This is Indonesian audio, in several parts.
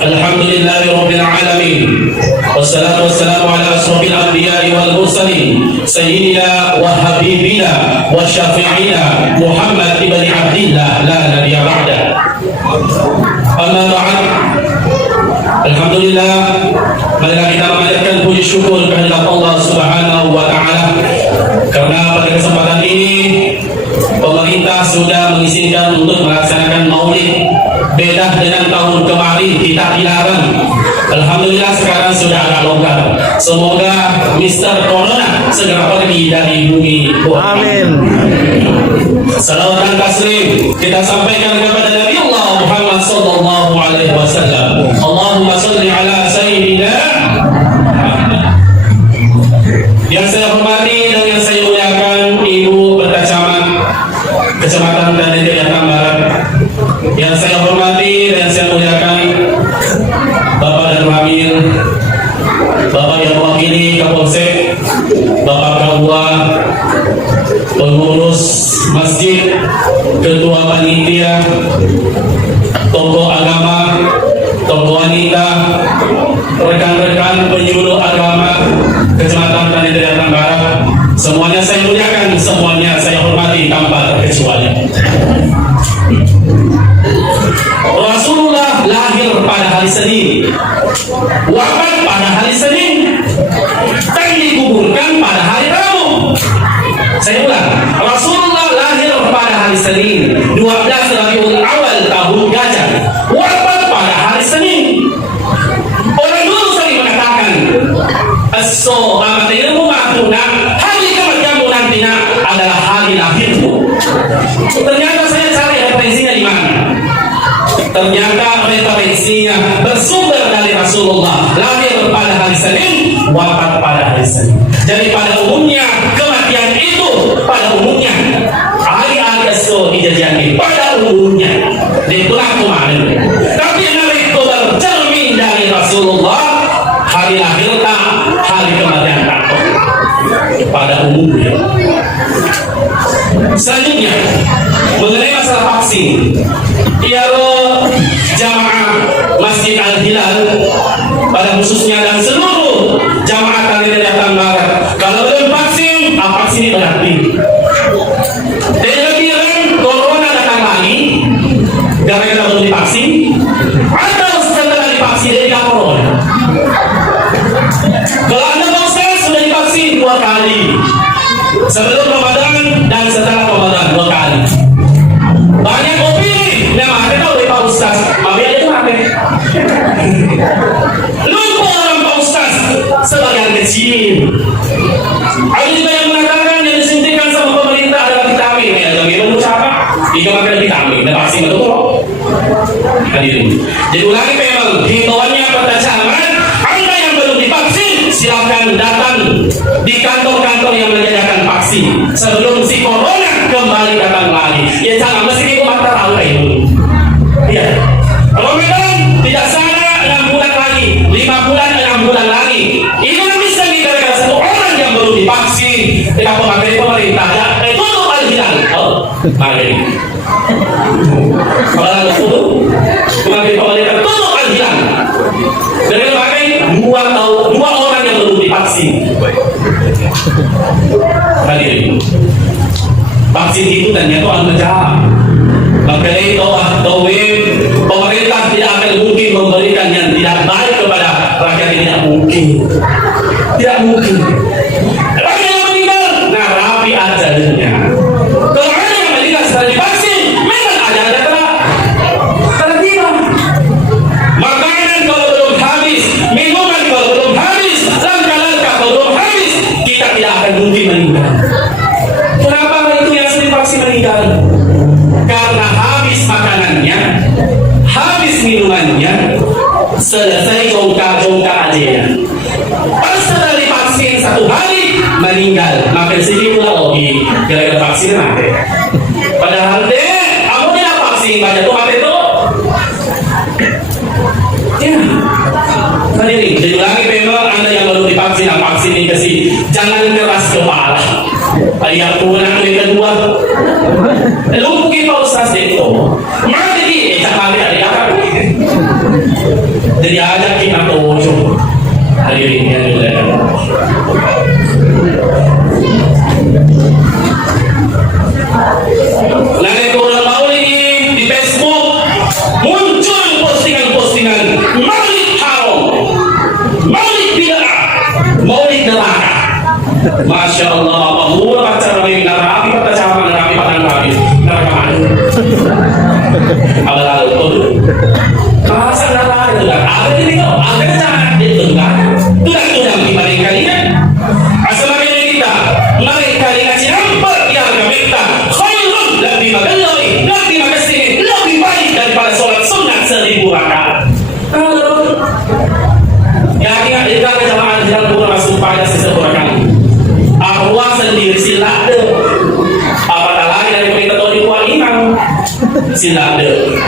Alhamdulillahi Rabbil Alamin. Wassalatu wassalamu ala asrafil anbiya'i wal mursalin Sayyidina wa habibina wa syafi'ina Muhammad ibn Abdillah la nabiyya ba'da. Amma ba'd. Alhamdulillah, marilah kita memanjatkan puji syukur kehadirat Allah Subhanahu wa taala karena pada kesempatan ini pemerintah sudah mengizinkan untuk melaksanakan Maulid. Beda dengan tahun kemarin kita dilarang. Alhamdulillah sekarang sudah agak longgar. Semoga Mr. Corona segera pergi dari bumi. Amin. Salawat dan taslim kita sampaikan kepada Nabi Allah Muhammad sallallahu alaihi wasallam. Allahumma shalli ala sayyidina Muhammad. Yang saya hormati dan yang saya muliakan Ibu Peta Camat Kecamatan Tanah Jaya Barat. Yang saya hormati dan saya muliakan Bapak dan Ramil, Bapak yang mewakili Kapolsek, Bapak Kabua, pengurus masjid, ketua panitia, tokoh agama, tokoh wanita, rekan-rekan penyuluh agama Kecamatan Tanah Jaya Barat. Semuanya saya muliakan, semuanya saya hormati tanpa terkecuali. Rasulullah lahir pada hari Senin, wafat pada hari Senin, dan dikuburkan pada hari Rabu. Saya ulang, Rasulullah lahir pada hari Senin 12 Rabiul Awal tahun Gajah, wafat pada hari Senin. Orang dulu sering mengatakan aso ilmu matuna, hari kematianmu nantinya adalah hari lahirmu. Ternyata saya cari referensinya di mana? Ternyata referensinya bersumber dari Rasulullah, lahir pada hari Senin, wafat pada hari Senin. Jadi pada umumnya kematian itu pada umumnya hari-hari esok dijajaki pada umumnya itulah kemarin. Tapi nabi itu bercermin dari Rasulullah, hari lahir tak, hari kematian tak, pada umumnya. Selanjutnya mengenai masalah vaksin, jamaah Masjid Al-Hilal pada khususnya dan seluruh jamaah Tanah Jaya Barat, kalau belum vaksin, vaksin ini berarti tidak corona datang lagi gara-gara belum divaksin, atau setelah divaksin dari corona. Kalau Anda sudah divaksin 2 kali, sebelum Ramadan dan setelah Ramadan 2 kali. Banyak opini, nama kita oleh Pak Ustaz, tapi ada itu apa? Lupa orang Pak Ustaz sebagian kecil. Ada juga yang mengatakan yang disuntikan sama pemerintah adalah vitamin. Ya, bagaimana usaha? Jika makan vitamin, dan vaksin betul. Hadirin. Jadi ulangi memang himbauannya pada zaman, Anda yang belum divaksin silakan datang di kantor-kantor yang menyediakan vaksin sebelum si corona kembali datang lagi. Ya jangan mesti kita tahu itu. Iya. Ramadan tidak salah 6 bulan lagi, 5 bulan 6 bulan lagi. Ini bisa gara-gara satu orang yang belum divaksin. Tidak memakai pemerintah. Ya, tutup Al-Hilal. Oh, mari. Kalau itu memakai pemerintah tutup Al-Hilal. Dengan memakai 2 orang yang belum divaksin. Hadirin. Vaksin itu ternyata al-majah. Maka itu pemerintah tidak akan mungkin memberikan yang tidak baik kepada rakyat ini, tidak mungkin. Tidak mungkin. Rakyat yang meninggal, nah rapi ajalnya. Kalau ada yang meninggal setelah divaksin, memang ada tertiba. Makanan kalau belum habis, minuman kalau belum habis, langkah-langkah kalau belum habis, kita tidak akan mungkin meninggal. Kenapa itu yang sering vaksin meninggal? Karena habis makanannya, habis minumannya, selesai jongkak-jongkak aja ya. Pas setelah divaksin 1 hari meninggal, makin sedikit pula lagi gara-gara vaksin mati. Padahal kamu tidak vaksin banyak tuh mati tuh. Ya, hadirin, jadi lagi memang Anda yang belum divaksin, vaksin ini kasih jangan keras kepala. Ayat pulang yang kedua, lumpuh Pak Ustaz itu. Mati di, jangan ada Jadi diajak kita ke ujung. Hadirin yang dimuliakan. Lagi kurang maulid di Facebook muncul postingan-postingan maulid haram, maulid bid'ah, maulid neraka. Masya Allah, apa mula baca maulid neraka, kata sama neraka mana? Awal-awal itu masa neraka itu kan? Ada ini kok, ada jangan itu kan? Tudak dibanding kalian. Asal kita, mereka dikasih hampa yang kita khairun lebih magalai, lebih magasih, lebih baik daripada sholat sunat 1000 rakaat. Ya ingat jika jamaah jalan bukan masuk pada 1000 rakaat. Arwah sendiri silade. Apatah lagi dari perintah tahu dikuat imam silade.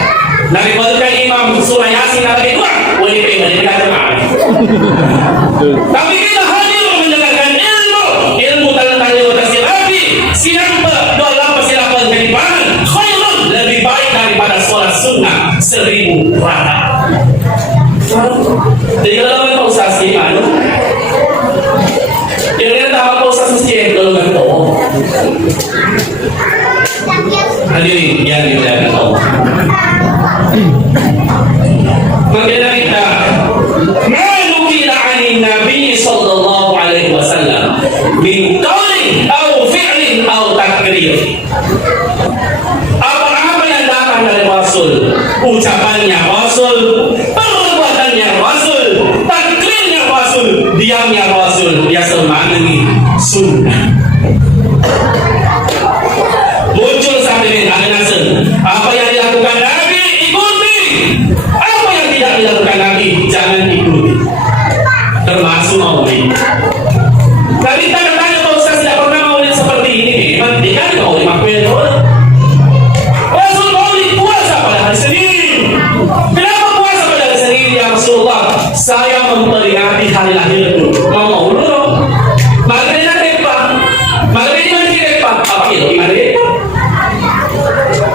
Dari berkat imam surah Yasin lebih dua, boleh pergi jamaah. Tapi kita hadir menjalankan ilmu tentang tafsir Nabi. Sinampa dalam persilapan kalimat khairun lebih baik daripada sholat sunnah 1000 rakaat. Jadi kalau kita usah sih mana? Dia tahu apa usah masjid kalau nggak tahu. Hadirin yang dimuliakan Allah. Maka kita menukil ani Nabi sallallahu alaihi wasallam min qaulin atau fi'lin atau takrir. Apa-apa yang datang dari Rasul, ucapannya Rasul, perbuatannya Rasul, takrirnya Rasul, diamnya Rasul, dia semuanya sunnah. Muncul saat ini ada nasib. Apa yang dilakukan Nabi ikuti, apa yang tidak dilakukan Nabi jangan ikuti. Termasuk maulid. Tadi tanya Pak Ustaz tidak pernah maulid seperti ini. Nanti kan maulid makwil. Rasul maulid puasa pada hari Senin. Kenapa puasa pada hari Senin ya Rasulullah? Saya memperingati hari lahirku. Mau maulid? Maghribnya depan. Maghribnya depan. Apa itu? Gimana depan?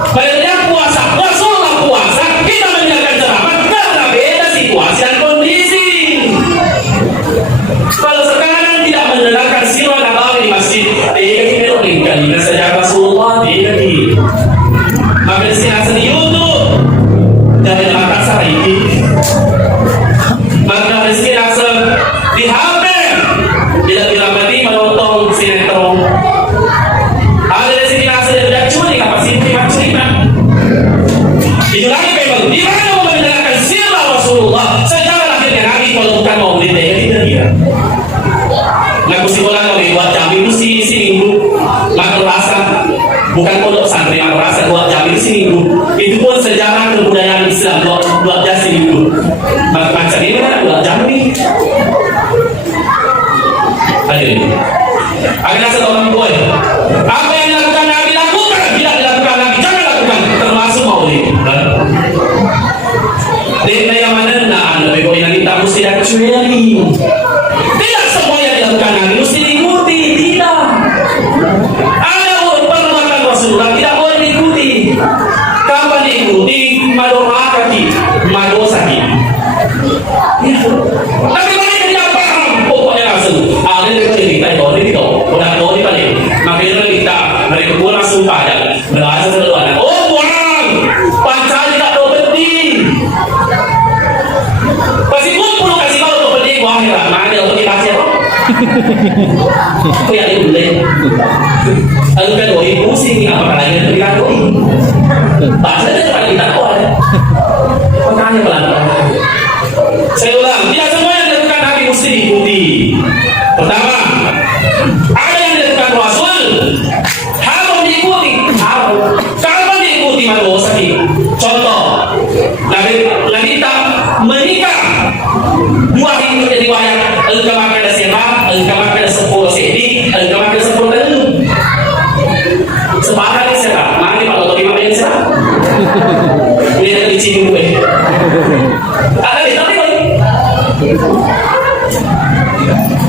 Padahal puasa, Rasulullah puasa, kita menjalankan ceramah karena beda situasi dan kondisi. Kalau sekarang tidak mendengarkan sirah nabawi di masjid, dia meninggal sejak Rasulullah dia di. Maka siasan YouTube dari Makassar ini, maka siasan di HP tidak dilapati menonton sinetron. Ada di sini asal tidak curi apa sih curi. Itu lagi memang di mana mau mendengarkan sirah Rasulullah secara lahirnya Nabi kalau bukan maulid tidak dia. Lagu sekolah kalau buat jam itu si minggu makan rasa bukan pondok santri makan rasa buat jam itu si minggu itu pun sejarah kebudayaan Islam buat jam si minggu macam ini kan buat jam ini. Ayo, agar satu orang boy. Apa yang dilakukan Nabi lakukan, tidak dilakukan Nabi jangan lakukan, termasuk maulid. Denda yang mana nak anda boy yang kita mesti dah cuci. Tidak semua yang dilakukan Nabi mesti diikuti, tidak. Ada perbuatan Rasulullah tidak boleh diikuti. Kapan diikuti? Madoraki, madosaki. Tapi mereka tidak paham pokoknya langsung. Ada yang cerita itu, udah tahu balik. Makanya kita mereka pun langsung pada berasa seluruhnya. Oh buang, pancari tak tahu penting. Pasti kumpul kasih kau tahu penting. Wah hebat, mana dia pergi pasir? Kau yang ini boleh. Lalu kan doi pusing, apa lagi yang kita doi? Pasir itu pada kita kau ada. Makanya pelan-pelan. Saya ulang, tidak semua yang dilakukan Nabi mesti diikuti. Pertama, ada yang dilakukan Rasul harus diikuti. Kapan diikuti manusia? Contoh, Nabita menikah 2 hari menjadi wayang. Engkau makan ada siapa? Engkau makan ada 10 sedi. Engkau makan 10 telu. Sepakat ni siapa? Mana ni Pak Lotori makan siapa? Ini ada di sini gue. Ada di sana gue.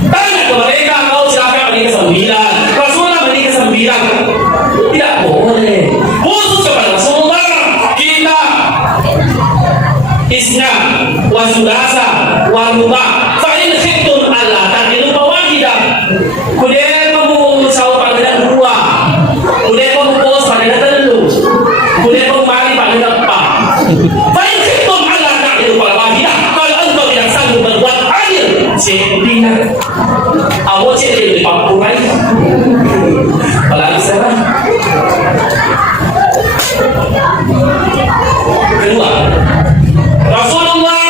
Tanya ke mereka, kau silakan menikah 9. Rasulullah menikah 9. Tidak boleh. Khusus kepada Rasulullah kita isnya wasulasa waruba fa'in khiftum alla ta'dilu fawahida. Kuliah kamu sawa pada dua, kuliah kamu bos pada telu, kuliah kamu mari pada empat. Fa'in khiftum alla ta'dilu fawahida. Kalau engkau tidak sanggup berbuat adil, cekidingan awak cekidin di papurai. Apalagi sekarang. Kedua, Rasulullah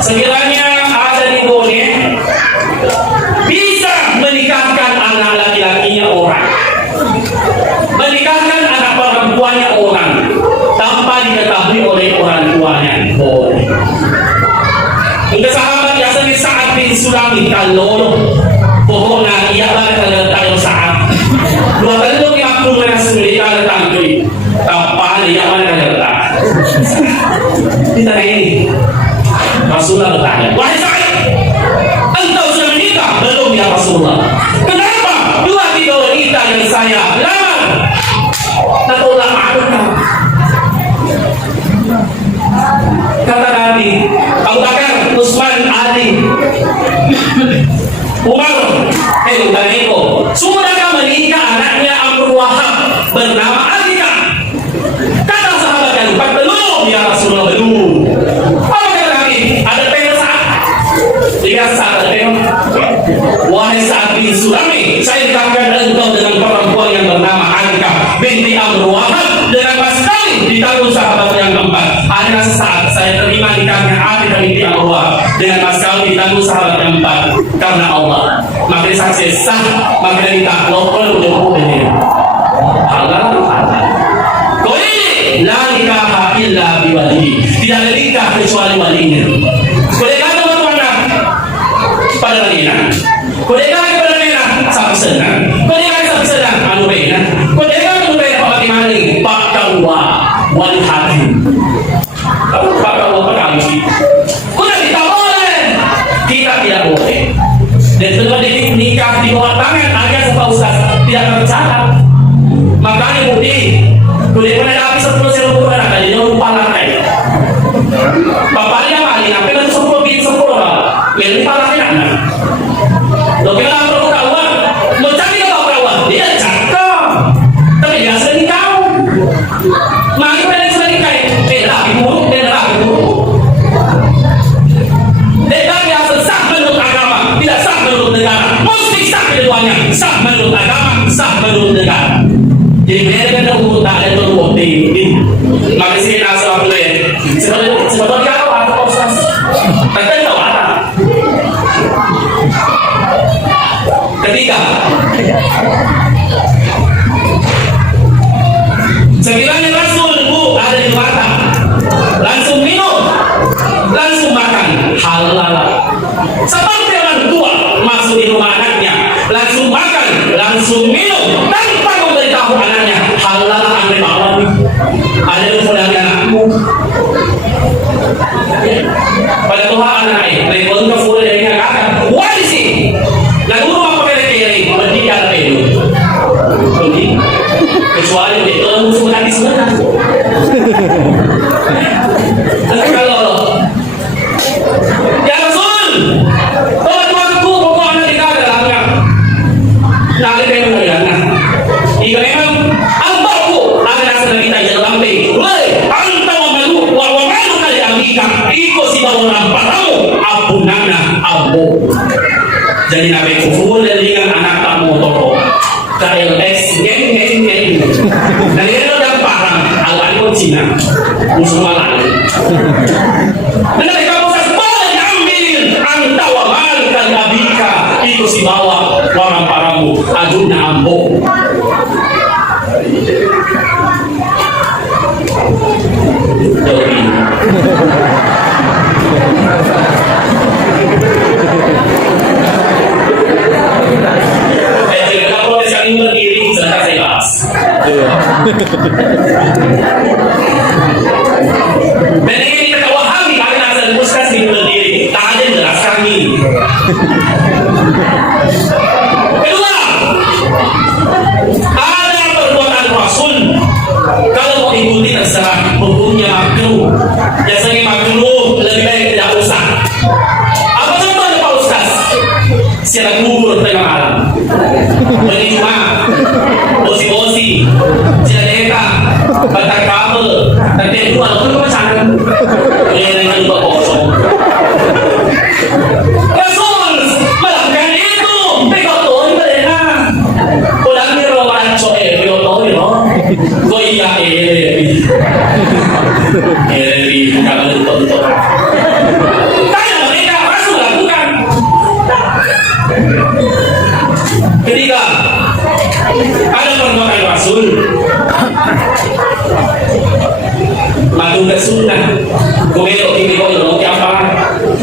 sekiranya ada di dunia bisa menikahkan anak laki-lakinya orang, menikahkan anak perempuannya orang tanpa diketahui oleh orang tuanya. Boleh. Untuk sahabat biasanya Sa'ad bin Sulami kalau pokoknya ia bakal tahu Sa'ad dua kali tu aku merasa mereka tangkui tanpa dia mana kata kita ini Rasulullah bertanya, wahai Sa'id, engkau sudah menikah belum ya Rasulullah? Kenapa dua tiga wanita yang saya lamar tak tahu lama engkau? Kata Nabi, Abu Bakar, Utsman, Ali, Umar, dan Eko sudah menikah anaknya Amr Wahab bernama Atika. Kata sahabat yang empat, belum ya Rasulullah, belum. Apa kata Nabi? Ada tengah saat tiga saat ada tengah. Wahai Sa'ad bin Sulami, saya nikahkan engkau dengan perempuan yang bernama Atika binti Amr Wahab dengan mas kali ditanggung sahabat yang keempat. Ada saat saya terima nikahnya Atika binti Amr Wahab dengan mas kali ditanggung sahabat yang keempat karena Allah. Maka saksi sah, maka nikah lokal untuk ini halal. Kau ini la nikaha illa biwali, tidak ada nikah kecuali walinya. Kau kata mana pada walinya? Kau kata pada mana sapi senang? Kau kata sapi senang anu bena? Kau kata anu bena apa dimana? Pak Kawa wali hakim. Pak Kawa pekali. Kau tidak boleh, kita tidak boleh. Dan setelah nikah di bawah tangan agar sebab ustaz tidak tercatat. Makanya boleh pernah habis 10 orang kali dia lupa lantai. Bapaknya kali apa kan 10 bin 10 orang. Lalu parahnya anak. Lo kira perlu kawan? Lo cari ke kawan? Dia cakap. Tapi dia sering kau. Mari pada sering kau. Lagi buruk. Sah menurut agama, sah menurut negara. Jadi mereka kan untuk tak ada tuh ini. Maka sini asal aku lihat. Sebetulnya apa Ustaz? Tapi tahu apa? Ketiga, sekiranya Rasul bu ada di mata, langsung minum, langsung makan halal. Seperti orang tua masuk di rumah anaknya, langsung makan, langsung minum tanpa memberitahu anaknya halal ambil bawah. Ada yang sudah anakmu pada Tuhan anaknya level ke full dari kakak warisi lagu rumah pakai kiri bertiga itu kecuali itu musuh hati sebenarnya. Kalau ya Rasul tuanku pokok anak di dalamnya nanti dia mengajarkan jika memang albaku akan asal kita yang lambai boleh antau malu wawalu kali amika ikut si bawah lamparamu abunana abu. Jadi nabi kufur dengan anak tamu toko KLS geng dan ini udah paham agak ikut Cina musuh malang. Dan dari kamu boleh ambil antau malu kali amika ikut si bawah orang paramu aduna ambo. Kalau saling berdiri silahkan saya bahas. Dan ini kita wahami karena asal muskas ini berdiri tak ada menjelaskan ini. Kedua, ada perbuatan Rasul kalau mau ikuti terserah hukumnya makruh. Biasanya makruh Siapa kubur tengah malam. Bagi cuma bosi-bosi, sila neta, batang kabel, tertentu kalau itu macam yang dengan lupa kosong. Rasul melakukan itu, pegotoy mereka. Ulang ni rawan coy, pegotoy no. Goya bukan betul-betul. Tanya mereka, Rasul lakukan. Ketika ada perbuatan Rasul melakukan sunnah, gomelo kini kau ilmu apa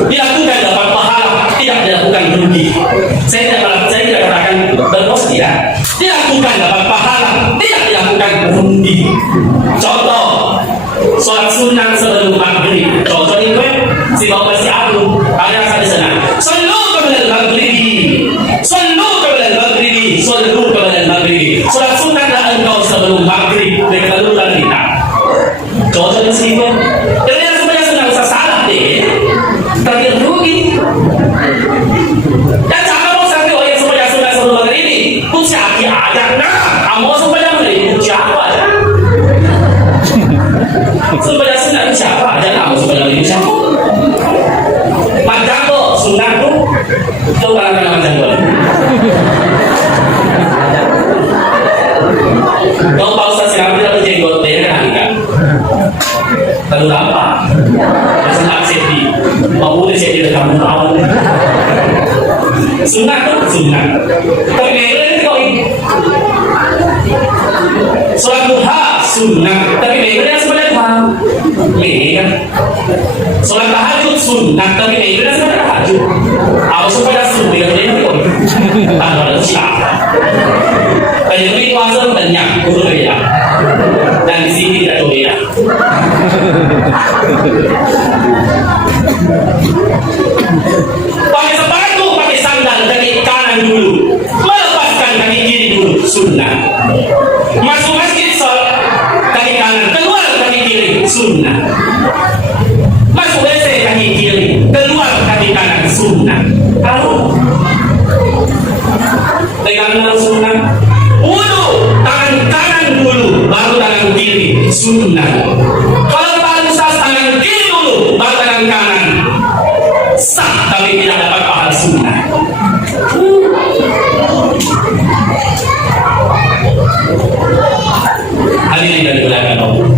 dilakukan dapat pahala, tidak dilakukan rugi. Saya tidak katakan berdosa, tidak dilakukan dapat pahala, tidak dilakukan rugi. Contoh sholat sunnah sebelum maghrib. Contoh ini si bapak si Abu ada di sana. Sallu qabla al-maghribi. Sallu qabla al-maghribi. Sallu qabla al-maghribi. Sholat sunnahlah engkau sebelum maghrib. Mereka lakukan kita. Contoh di sini. Jadi yang sebenarnya sudah usah salah deh. Tapi rugi. Dan jangan mau sampai orang sebenarnya sudah sebelum maghrib ini. Pun siapa aja nah. Kamu sebenarnya maghrib siapa aja. Sebenarnya sunnah siapa aja kamu sebenarnya siapa. Panjang kok sunnah tuh. Coba kan panjang kok. Kalau Pak Ustaz siapa tidak berjenggot dia kan enggak. Lalu apa? Sunnah seti. Mau boleh seti kamu tahu. Sunnah tuh sunnah. Tapi ini kok ini. Sholat duha sunnah. Tapi ini sebenarnya paham. Ini sholat tahajud sunnah. Tapi ini sebenarnya tahajud. Apa supaya sunnah ini kok? Tanpa ada siapa. Kayak ini puasa banyak betul ya. Dan di sini tidak boleh ya. Pakai sepatu, pakai sandal kaki kanan dulu, melepaskan kaki kiri dulu sunnah. Masuk masjid sholat kaki kanan, keluar kaki kiri sunnah. Masuk WC kaki kiri, keluar kaki kanan sunnah. Tahu? Dengan sunnah. Wudu tangan kanan dulu, baru tangan kiri sunnah. Kalau tangan sah tangan kiri dulu, baru tangan kanan sah, tapi tidak dapat pahala sunnah. Hadirin dari belakang Allah.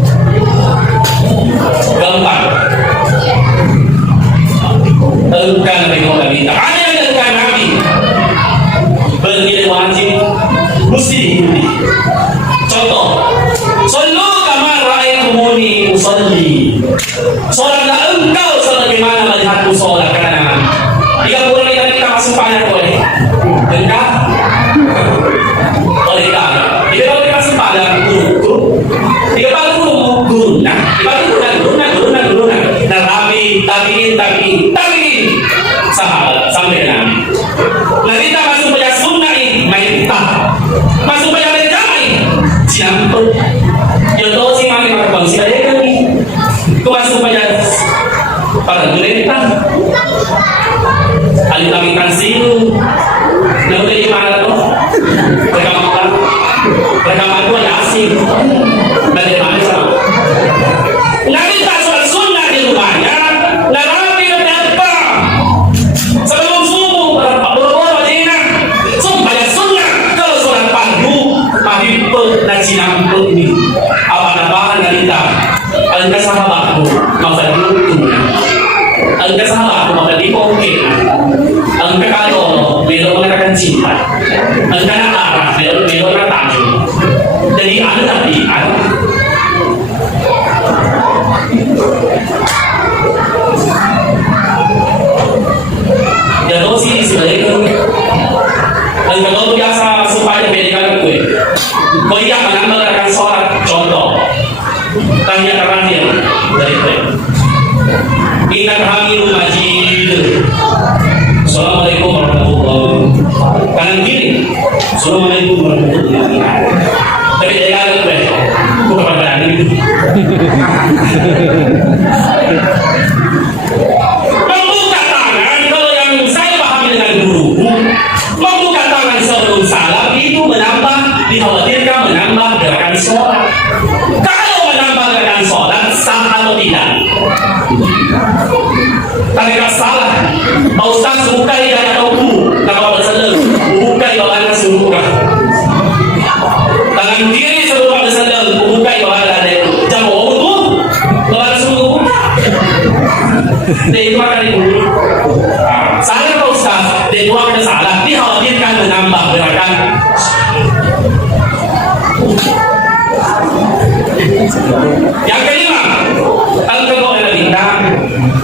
Keempat, engkau Nabi kita. Ada yang engkau Nabi berilmu wajib mesti diikuti. Contoh, sallu kama ra'aitumuni usalli. Salatlah engkau sebagaimana melihatku salat. Karena jika boleh kita masuk banyak boleh. Engkau boleh tak? Jika boleh masuk pada guru. Jika pada guru, nah, guru. Nah, tabiin, sahabat sampai Nabi. Nah, kita masuk pada sunnah ini, main tak. Masuk pada jamaah ini, siapa? Jodoh si mami makan si ayah ni. Kau masuk pada gereta. Alih kami transilu. Lalu di mana tu? Rekaman tu ada asing. Dari mana sama? Nabi tak soal sunnah di rumahnya. Nabi berapa? Sebelum subuh boro-boro Madinah. Sumpah sunnah. Kalau solat pagi najinam ini. Apa-apaan kita? Angka sahabatku maka dihukum. Angka sahabatku maka dipokek. Angka kalau belum mengatakan cinta. Angka arah belum mengatakan. Jadi ada tapi ada. Jadi sih sebenarnya kalau biasa supaya berikan kue. Kau yang menambahkan sholat contoh. Tanya terakhir dari kue. Inna hamil majid. Assalamualaikum warahmatullahi wabarakatuh. Kanan kiri. Assalamualaikum warahmatullahi wabarakatuh. Tapi dia ada kue. Bukan pada ini. Membuka tangan kalau yang saya pahami dengan guru. Tarik salah. Pak Ustaz bukai dan atau bu, nama bersandar, bukai bawaan suruh. Tangan kiri suruh bersandar, bukai bawaan ada itu. Jangan tu, bawaan suruh. Dia makan itu. Salah Pak Ustaz, dia dua kena salah. Dikhawatirkan menambah gerakan. Yang kelima, al-qadha al-bid'ah.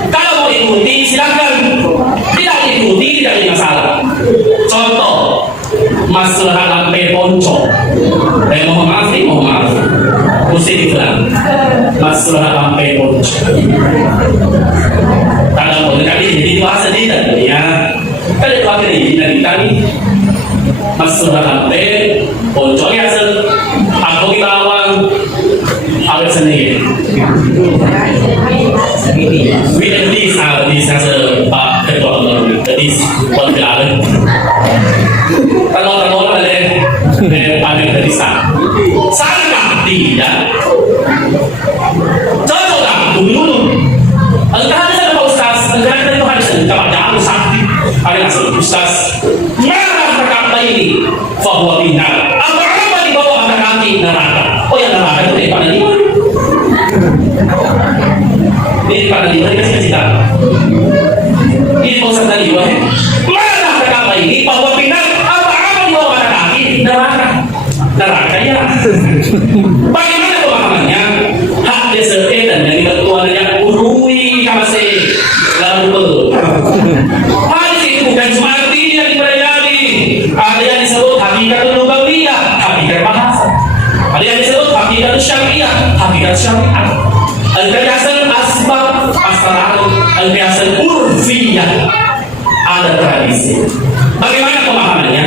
Kalau mau ikuti silakan, tidak ikuti tidak ada masalah. Contoh, masalah lampe ponco. Mohon maaf, mesti diulang. Masalah lampe ponco. Kalau boleh kali jadi bahasa tidak ya. Kalau pakai ini dari kami masalah lampe ponco ya asal aku bawang awet sendiri. This as a ketua this pergerakan. Kalau ada paling dari sana, sangat tidak. Cocok tak? Dulu. Entah ada Pak Ustaz, entah ada itu hadis, entah ada sakti. Ada asal Ustaz. Marah berkata ini, bahwa bina. Apa di bawah anak kaki neraka? Oh yang neraka itu daripada lima. Daripada lima dikasih cerita. Ini Pak Ustaz tadi wah. Marah berkata ini, bahwa bina. Apa di bawah anak kaki neraka? Neraka ya. Bagaimana pemahamannya? Hak desertan dari ketuaan yang urui kamase lalu. Hadis itu bukan cuma artinya dipelajari. Ada yang disebut hakikat lugawiyah, hakikat bahasa. Ada yang disebut hakikat syariah, hakikat syariat. Al-qiyasan asbab asal al-qiyasan urfiyah. Ada tradisi. Bagaimana pemahamannya?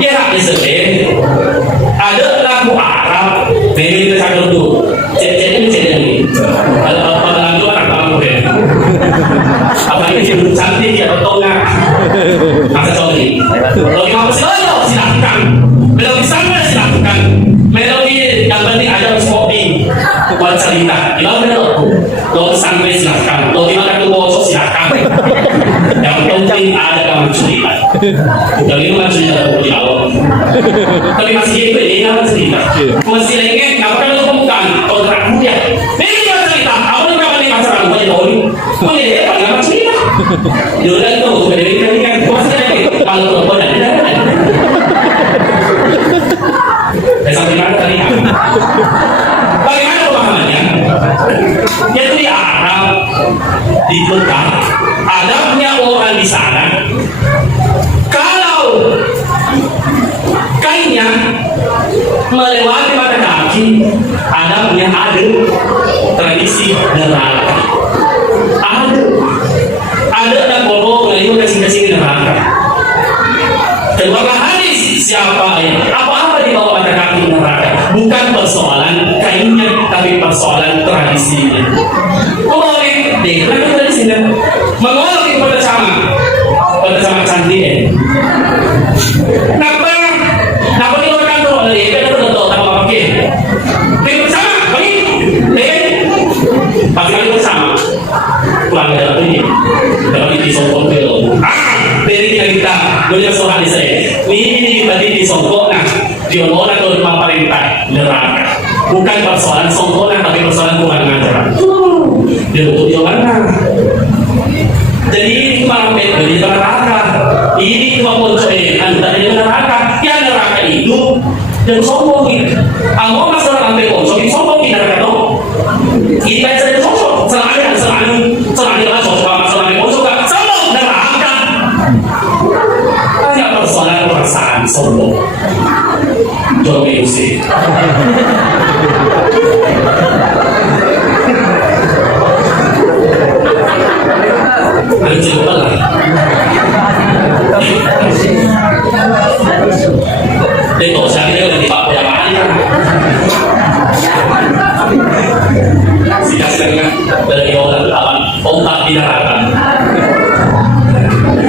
Ya hak desertan. Ada lagu Arab, ini kita cakap dulu. Cek ini. Kalau lagu Arab kamu deh. Apa ini cek cantik ya atau enggak? Masa sorry. Kalau kita masih silakan. Melodi sama silakan. Melodi yang penting ada spoting buat cerita. Kalau sampai silakan. Kalau makan tuh bosok silakan. Yang penting ada kamu cerita. Jadi itu masih ada di awal. Tapi masih jadi ini apa cerita? Masih lagi apa kalau bukan kontrak mulia? Ini apa cerita? Apa yang kamu lihat masalah mulai tahun? Mulai dari apa cerita? Jualan tuh dari kan masih lagi kalau perempuan ada. Sampai mana tadi? Bagaimana pemahamannya? Yaitu di Arab, di Mekah, ada punya orang di sana. Kalau kainnya melewati mata kaki, ada punya tradisi neraka. Ada dan bodoh melayu kasih neraka. Keluarlah hadis siapa yang apa-apa di bawah mata kaki neraka. Bukan persoalan kainnya, tapi persoalan tradisinya. Boleh deh, lagi tradisinya mengolok pada sama cantik. Kenapa dia orang tu? Dia kata betul tak apa pakai. Dia bersama, bagi, pasti kali bersama. Kurang dalam ini, dalam ini disongkok dulu. Dari kita, boleh soal di saya. Ini tadi disongkok nah, diolong atau pemerintah neraka. Bukan persoalan songkonan, tapi persoalan bukan ajaran. Dia untuk diolong. Jadi malam itu neraka. Ini cuma poncoin antara neraka. Yang neraka itu yang sombongin. Anggo masalah sampai poncoin sombongin neraka itu. Kita jadi sombong. Selalu lah sombong. Selalu poncoin sombong neraka. Hanya persoalan perasaan sombong. Jangan emosi. Ada cerita lah. Itu saya kira lebih pak pejabat sehingga setengah dari orang lawan otak di neraka.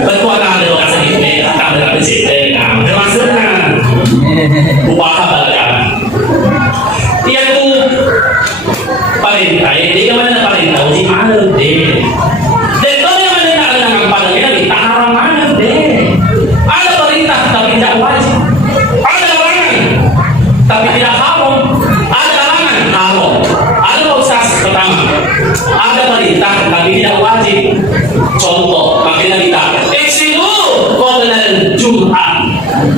Ketua ada orang sedikit, tak ada cerita. Termasuknya upah balagan. Dia tu paling baik. Dia mana paling tahu di mana dia. Dan kalau Jum'ah.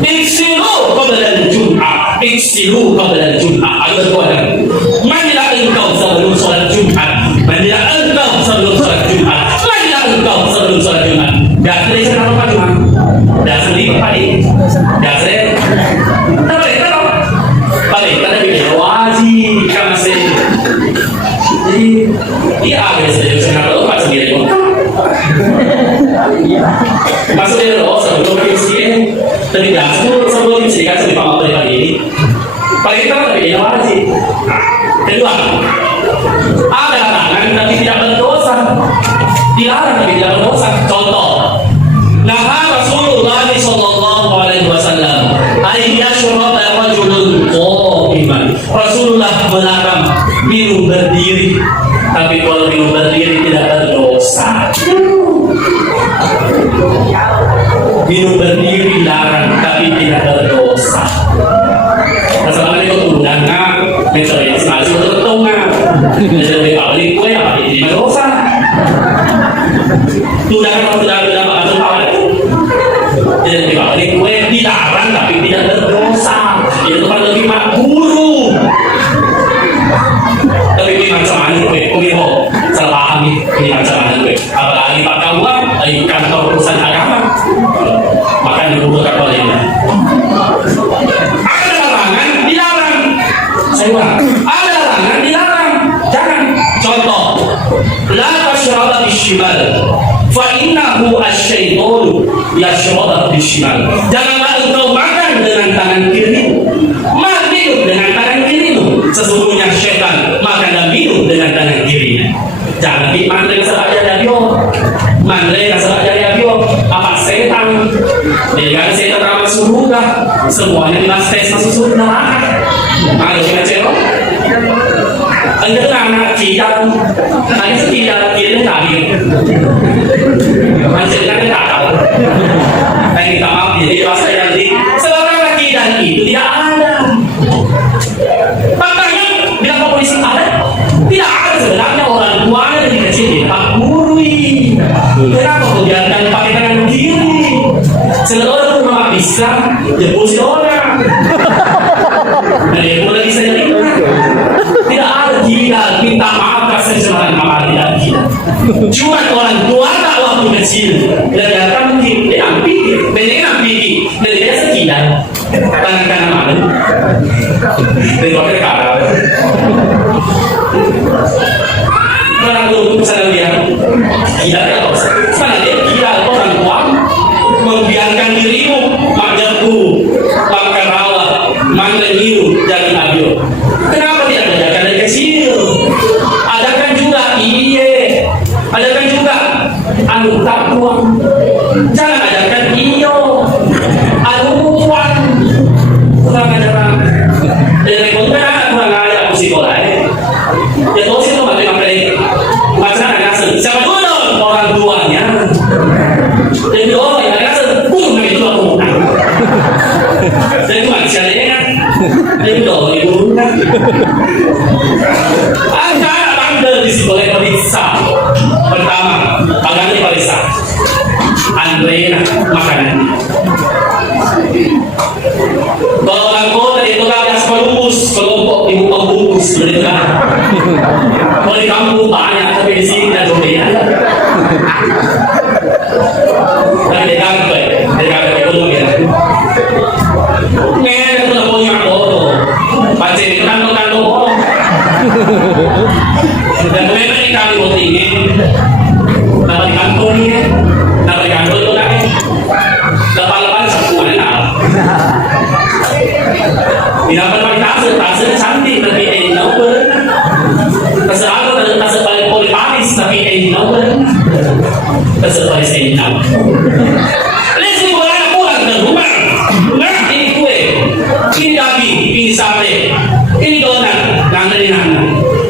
Iksilu qabla Jum'ah. Iksilu qabla Jum'ah. Ada dua kan? Mandilah engkau sebelum sholat Jumat. Mandilah engkau sebelum sholat Jumat. Mandilah engkau sebelum sholat Jumat. Dah selesai kenapa Jumat? Dah selesai pagi. Dah selesai. Tapi kalau balik kita bilang wajib kan masih. Jadi dia ada saja kenapa pas dia itu. Masuk dia loh sebelum kimsi tadi dah sebelum kimsi kan sebelum apa pagi ini. Paling kita tapi dia wajib. Kedua, ada larangan tapi tidak berdosa. Dilarang tapi tidak berdosa. Contoh, nah Rasulullah Sallallahu Alaihi Wasallam ayyashrab rajulun qa'iman. Rasulullah melarang minum berdiri, tapi kalau minum berdiri tidak berdosa. Minum berdiri larang tapi tidak berdosa. Masalahnya itu turunan metode yang sengaja tertentu jadi balik kue apa ini berdosa. Turunan kalau tidak atau apa jadi balik kue dilarang tapi tidak berdosa. Itu kan lebih makruh. Tapi ini macam mana kue? Kue salah paham ini macam mana kue? Apalagi Pak Kawan di kantor urusan agama maka dibutuhkan oleh ini. Ada larangan dilarang. Saya ulang. Ada larangan dilarang. Jangan. Contoh, la tashraba bishimal fa innahu asy-syaitanu yashrabu bishimal. Janganlah engkau makan dengan tangan kiri. Minum dengan tangan kirimu. Sesungguhnya syaitan makan dan minum dengan tangan kirinya. Jangan dimandai saja dari mandai saja dari apa setan. Dengan setan ramai surga. Semuanya dimastes masuk surga. Ada yang cerok. Anda anak kita, hanya tidak kita tadi. Macam kita tak tahu. Yang kita maaf jadi rasa yang di seorang laki dan itu tidak ada. Makanya bilang ke polisi ada, tidak ada sebenarnya orang tuanya dari kecil tidak gurui. Kenapa kemudian pakai tangan kiri? Seorang pun memakai Islam, dia polisi orang. Dan dia pun lagi saja tidak ada tidak minta maaf kasih jalan amal tidak tidak. Cuma orang tua tak waktu kecil dan datang mungkin dia pikir, mereka pikir dari dia sekian tangan kanan malu. Dari waktu kalah. Orang tua itu sadar dia tidak ada dosa. Karena dia tidak orang tua membiarkan dirimu majaku, makan rawat, makan minum dan adil. Kenapa tidak ajarkan dari kecil? Adakan juga adakan juga anu takwa. Jangan ajarkan anu tuan. Kurang ajaran. Dari kontra kurang ajar aku sekolah. Ya tahu sih tuh matematika. Macam ngasih. Siapa dulu orang tuanya? Jadi orang yang ngasih pun itu aku. Jadi macam ni kan. Jadi dulu ibu kan. Ada tanda di sebelah periksa. Pertama, bagaimana periksa? Andrena makanan. Kalau anggota itu kan ada sebungkus, kelompok ibu pembungkus begitu kan. Kalau di kampung banyak, tapi di sini tidak ada. Tapi di kantor itu ya. Nggak ada punya bodoh. Baca di kantor bodoh. Dan memang di kantor ini, nama di kantor ini, nama di kantor itu kan, lepas semua enak. Tidak pakai tasnya cantik tapi enak banget. Tas paling polipanis tapi enak banget. Tas paling enak. Lesi bulan pulang ke rumah. Nah ini kue, ini daging, ini sate, ini donat, nanti.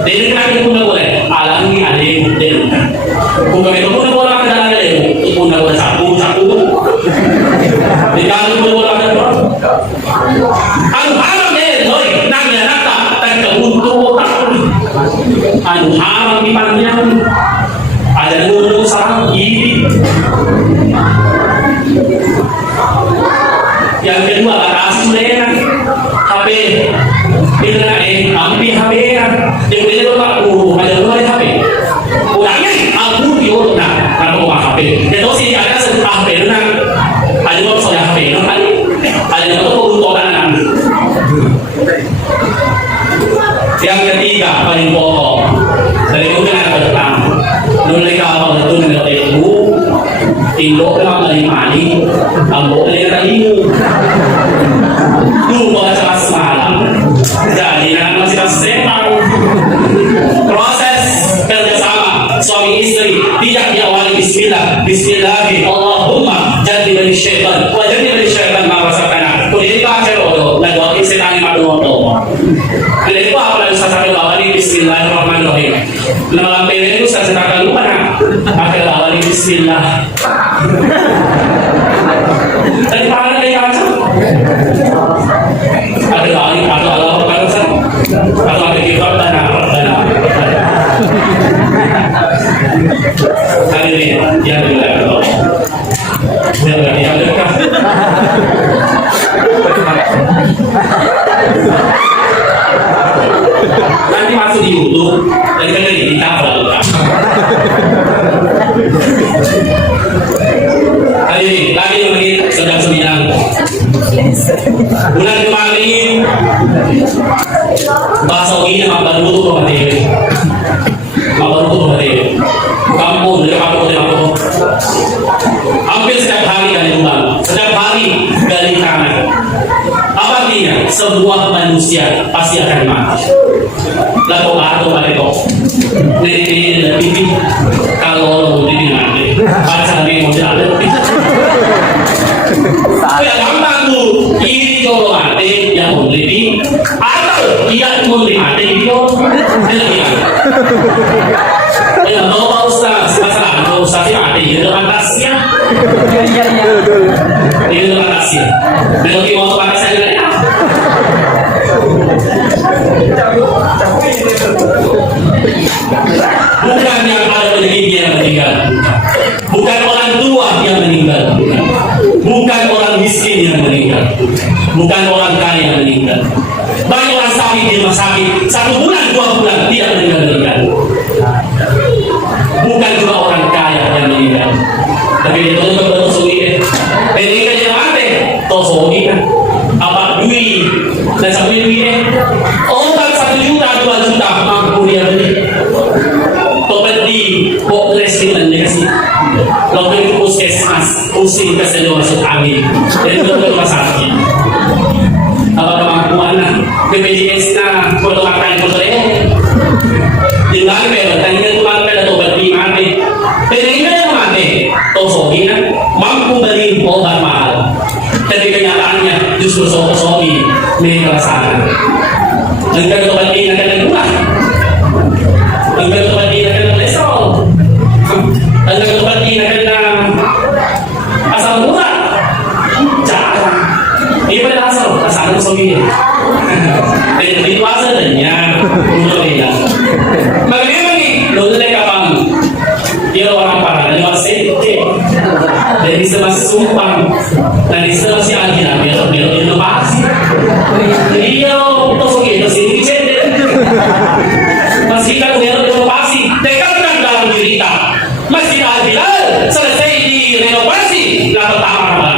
Dari kami pun boleh. Alam ini ada yang dengar. Bukan itu pun boleh ada yang pun boleh sapu. Di kami pun boleh ada orang. Anu haram deh, loh. Nangnya nata, tak kebutuh tak. Anu haram di panjang. Ada dulu sarang ini. HP. Ito si ada sa HP na ano mo sa HP no ano mo to utolan na. Yang ketiga paling pokok dari itu kan ada petang. Nulai kapal itu mengenai ibu, tindok dalam dari mani, ambok dari tadi. Lupa cemas semalam, jadi masih tersebar. Proses kerjasama suami istri tidak diawali Bismillah, Bismillahi Allahumma jadi dari syaitan, wajib dari syaitan merasakan. Kemudian kita cerita lalu setan yang malu itu. Jadi itu apa lagi saya awali Bismillahirrahmanirrahim. Nama lampir itu saya serahkan lupa nak. Akhir awali Bismillah. Tadi tangan dari kaca. Ada awali atau Allah berkata atau ada kitab tanah. Hadirin yang dimuliakan Allah. Yang dekat. Nanti masuk di YouTube dan kalian ditambah lupa. Hadirin, lagi menit sedang 9. Bulan kemarin bahasa ini makan butuh materi. Makan butuh materi. Kampung dari kampung. Hampir setiap hari gali lubang, setiap hari gali tanah. Apa artinya? Sebuah manusia pasti akan mati. Lalu atau mereka ini lebih kalau ini nanti baca di model ada. Ya gampang tuh. Ini kalau mati yang lebih atau tidak mau mati itu lebih. Ya kalau Pak Ustaz, masalah kalau Ustaz mati itu fantasnya. Itu fantasnya. Kalau kita mau fantasnya bukan yang ada penyakit yang meninggal, bukan orang tua yang meninggal, bukan orang miskin yang meninggal, bukan orang kaya yang meninggal. Banyak orang sakit di rumah sakit 1 bulan 2 bulan tidak meninggal. Bukan juga orang kaya yang meninggal. Tapi itu betul sulit. Ini kan yang ada, tosogi kan. Apa duit dan sampai duit orang 1 juta 2 juta mampu dia beli. Tobat di pokresiden dia kasih. Lalu itu puskesmas, pusing kasih masuk angin. Jadi itu rumah sakit. Apa kemampuan BPJS na kalau makan itu saya. Tinggal tanya tuan pada tobat di mana. Teringat yang mana? Tosogi kan mampu beli obat mahal. Tapi kenyataannya justru sopi milik perasaan. Engkau tobat di akan murah. Engkau tobat di akan kolesterol. Engkau tobat di akan asam urat. Jangan. Ini pada asal sopi. Itu asalnya untuk dia. Bagaimana nih? Lalu mereka paham. Dia orang parah dari masih dari semasa sumpah dari semasa akhirnya biar inovasi. Dia untuk itu sih cendek. Masih kan biar inovasi. Tekankan dalam diri kita. Masih ada selesai di renovasi lah pertama.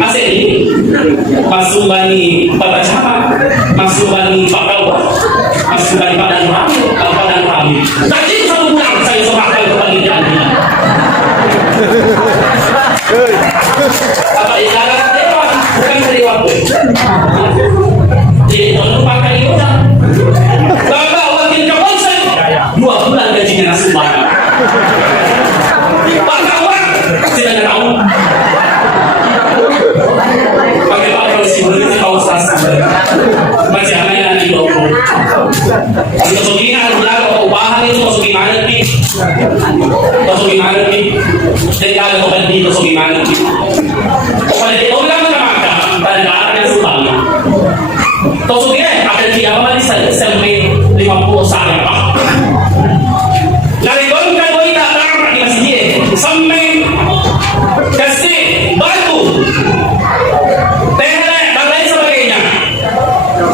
Asal ini masuk bani Bapak Camat, masuk bani Pak Kawah, masuk bani Pak Dan Rami. Tadi 1 bulan saya serahkan kepada dia. Apa ibarat dewan bukan dari waktu. Jadi kalau pakai itu Bapak wakil Kapolsek 2 bulan gajinya langsung banyak. Pak Kawah tidak tahu. Pakai Pak Polisi berarti Pak Ustaz masih ada yang di bawah. Untuk begini adalah upahan itu masuk gimana nih? Masuk gimana nih? Jadi ada obat di masuk gimana nih? Obat di orang mana makan? Pada darah yang subang. Masuk gini ada di apa di sampai 50 saat Pak. Dari bangkai wanita terang di masjid sampai kasih batu.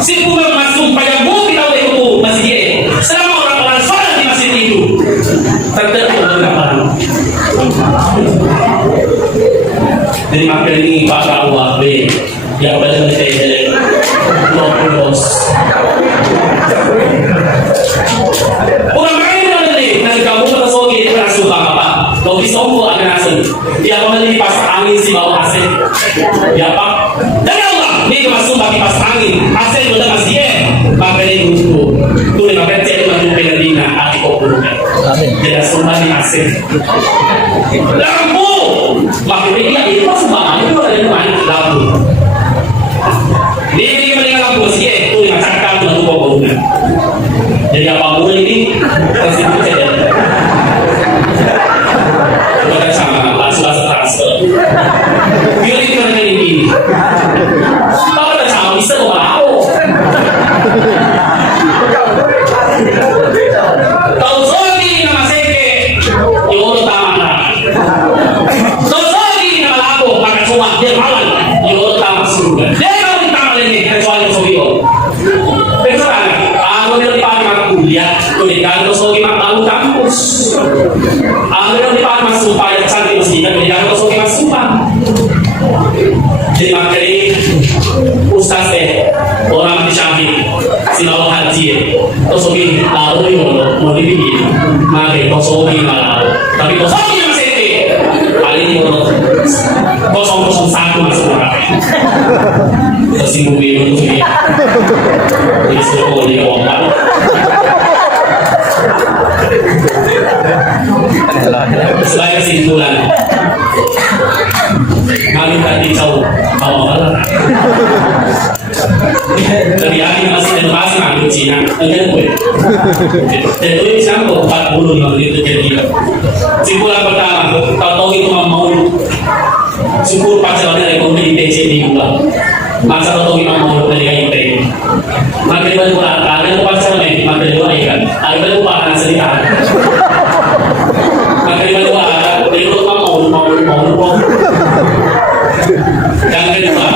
Si pun masuk pada bukti tahu itu masjid. Selama orang-orang sholat di masjid itu, tertentu berapa? Jadi makin ini Pak Kawa B yang pada menjadi Lokus. Orang main mana ni? Nanti kamu kata sogi itu langsung apa? Kau bisa buat akan asal. Dia kembali pas angin si bawah asal. Ya Pak. Dan Allah ni masuk bagi pas angin. Asal sudah masih makan ini dulu. Tu ni makan cek tu penadina hati kau dulu. Jadi semua ni asal. Lampu. Makin dia itu masuk bawah itu ada di mana lampu. Ini mendingan lampu sih. Tu ni macam tu lampu kau dulu. Jadi apapun ini pasti saja. Kita sama langsung transfer. Biar itu mana ini? Apa kita sama bisa kau tahu? Tahu soalnya nama seke, yo tamat. Tahu soalnya nama lagu, maka cuma dia mawan, yo tamat surga. Dia kalau ditamat ini kecuali soalnya. Betul. Aku ni pakai kuliah, kuliah kalau sogi mak tahu kampus. Aku ni pakai masuk supaya cantik mesti kan, kuliah kalau sogi masuk pak. Jadi makanya ustaz orang di Syafiq, silawan haji, kalau sogi tahu ni mau dipilih, makanya kalau sogi malah. Tapi kalau sogi masih itu, paling ni kalau 001 masuk neraka. Tersinggung itu sih. Jadi semua dia orang. Sebagai kesimpulan, kami tadi tahu bahwa dari akhir masih ada masih kami Cina, enggak gue. Jadi itu sampai 45 menit jadi. Kesimpulan pertama, tahu itu mau syukur pacarnya ekonomi PC di gua. Masa tahu kita mau dari KIP. Maka dia buat ada pacarnya, maka dia buat ikan. Ada buat anak sedikit. Maka dia buat dia mau. Jangan kedua,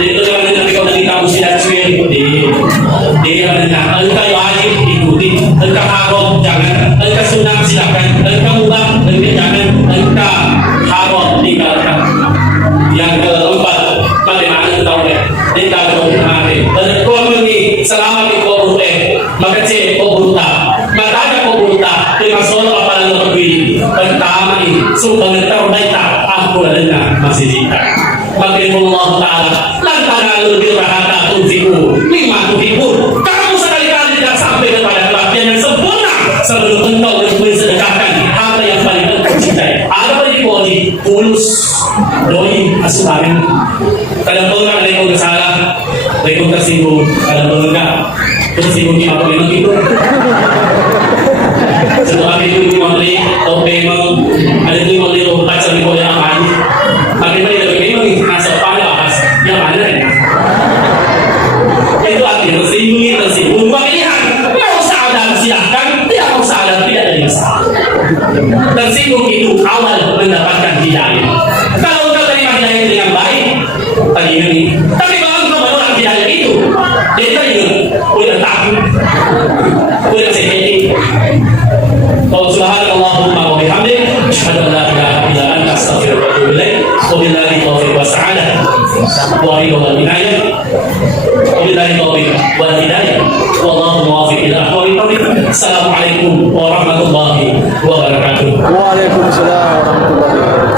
jadi itu jangan nanti kau nanti kamu sudah cuy dia benar. Engkau wajib ikuti, engkau haram jangan, engkau sunnah silakan, engkau mubah jangan, engkau haram tinggalkan. Yang keempat, bagaimana kita tahu dia tahu mati. Dan kau ini selama di kau maka cek kau buta, maka ada kau buta. Terima kasih apa yang lebih pertama ini, sumpah terbaik aku adalah masih cinta. Allah Ta'ala lantaran lebih rahata tunfiku lima tuhibur. Kamu sekali-kali tidak sampai kepada kelakuan yang sempurna sebelum engkau mensedekahkan harta yang paling engkau cintai. Ada pada dipoli tulus doi asuhan. Kadang-kadang ada yang salah, ada yang tersinggung, kadang-kadang tersinggung di apa memang itu. Setelah itu menteri atau memang ada itu menteri pacar di korea apa? Bagaimana memang masuk pada yang ada ya? Itu artinya tersinggung. Pilihan mau sadar silahkan, tidak mau sadar tidak ada masalah. Tersinggung itu awal mendapatkan hidayah. Kalau engkau terima hidayah dengan baik, tadi ini. Tapi kalau engkau menolak hidayah itu, dia tadi udah takut, udah sedih. Subhanallahumma wa bihamdik, asyhadu an la ilaha illa anta, astaghfiruka wa atubu ilaik. Wabillahi taufiq wa sa'adah. Wa ridwan hidayah. Wabillahi taufiq wa hidayah. Wallahu muwaffiq ila aqwamit thoriq. Assalamualaikum warahmatullahi wabarakatuh. Waalaikumsalam warahmatullahi wabarakatuh.